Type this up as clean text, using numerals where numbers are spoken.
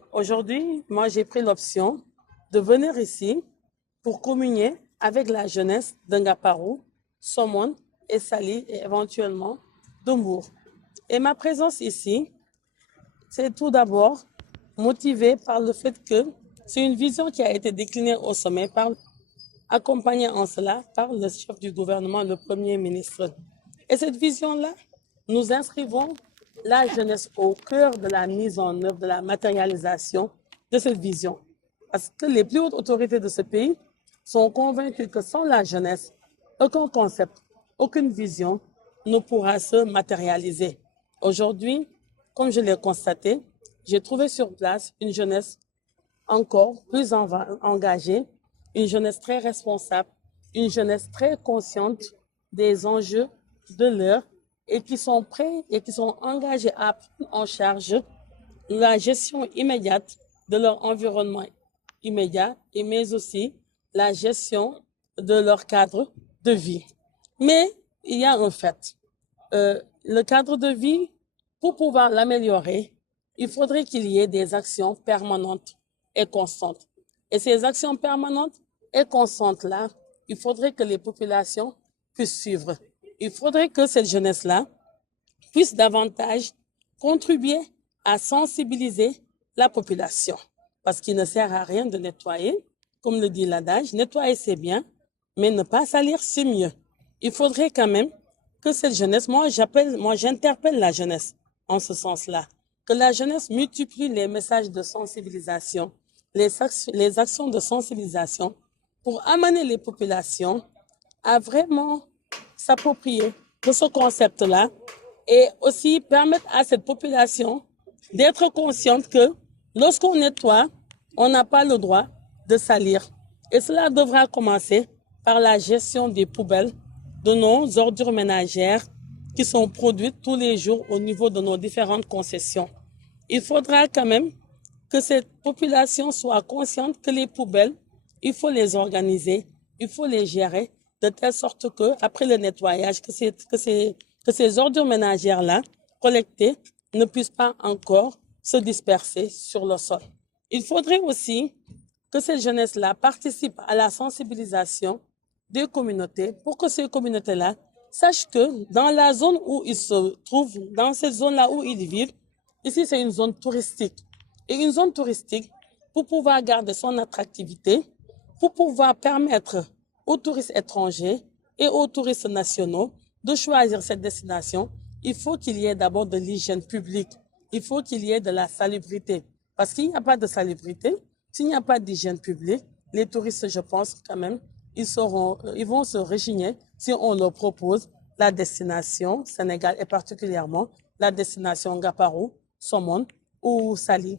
Et aujourd'hui, moi, j'ai pris l'option de venir ici pour communier avec la jeunesse d'Ngaparou, Somone et Sali et éventuellement d'Umbour. Et ma présence ici, c'est tout d'abord motivée par le fait que c'est une vision qui a été déclinée au sommet, accompagnée en cela par le chef du gouvernement, le Premier ministre. Et cette vision-là, nous inscrivons la jeunesse au cœur de la mise en œuvre, de la matérialisation de cette vision. Parce que les plus hautes autorités de ce pays sont convaincus que sans la jeunesse, aucun concept, aucune vision ne pourra se matérialiser. Aujourd'hui, comme je l'ai constaté, j'ai trouvé sur place une jeunesse encore plus engagée, une jeunesse très responsable, une jeunesse très consciente des enjeux de l'heure et qui sont prêts et qui sont engagés à prendre en charge la gestion immédiate de leur environnement immédiat, et mais aussi la gestion de leur cadre de vie. Mais il y a un fait. Le cadre de vie, pour pouvoir l'améliorer, il faudrait qu'il y ait des actions permanentes et constantes. Et ces actions permanentes et constantes-là, il faudrait que les populations puissent suivre. Il faudrait que cette jeunesse-là puisse davantage contribuer à sensibiliser la population. Parce qu'il ne sert à rien de nettoyer, comme le dit l'adage, nettoyer c'est bien, mais ne pas salir c'est mieux. Il faudrait quand même que cette jeunesse, moi j'interpelle la jeunesse en ce sens-là, que la jeunesse multiplie les messages de sensibilisation, les actions de sensibilisation pour amener les populations à vraiment s'approprier de ce concept-là et aussi permettre à cette population d'être consciente que lorsqu'on nettoie, on n'a pas le droit de salir. Et cela devra commencer par la gestion des poubelles, de nos ordures ménagères qui sont produites tous les jours au niveau de nos différentes concessions. Il faudra quand même que cette population soit consciente que les poubelles, il faut les organiser, il faut les gérer de telle sorte que, après le nettoyage, que ces ordures ménagères-là, collectées, ne puissent pas encore se disperser sur le sol. Il faudrait aussi que cette jeunesse-là participe à la sensibilisation des communautés pour que ces communautés-là sachent que dans la zone où ils se trouvent, dans cette zone-là où ils vivent, ici c'est une zone touristique. Et une zone touristique, pour pouvoir garder son attractivité, pour pouvoir permettre aux touristes étrangers et aux touristes nationaux de choisir cette destination, il faut qu'il y ait d'abord de l'hygiène publique. Il faut qu'il y ait de la salubrité. Parce qu'il n'y a pas de salubrité, s'il n'y a pas d'hygiène publique, les touristes, je pense quand même, ils vont se régner si on leur propose la destination Sénégal et particulièrement la destination Ngaparou, Somone ou Sali.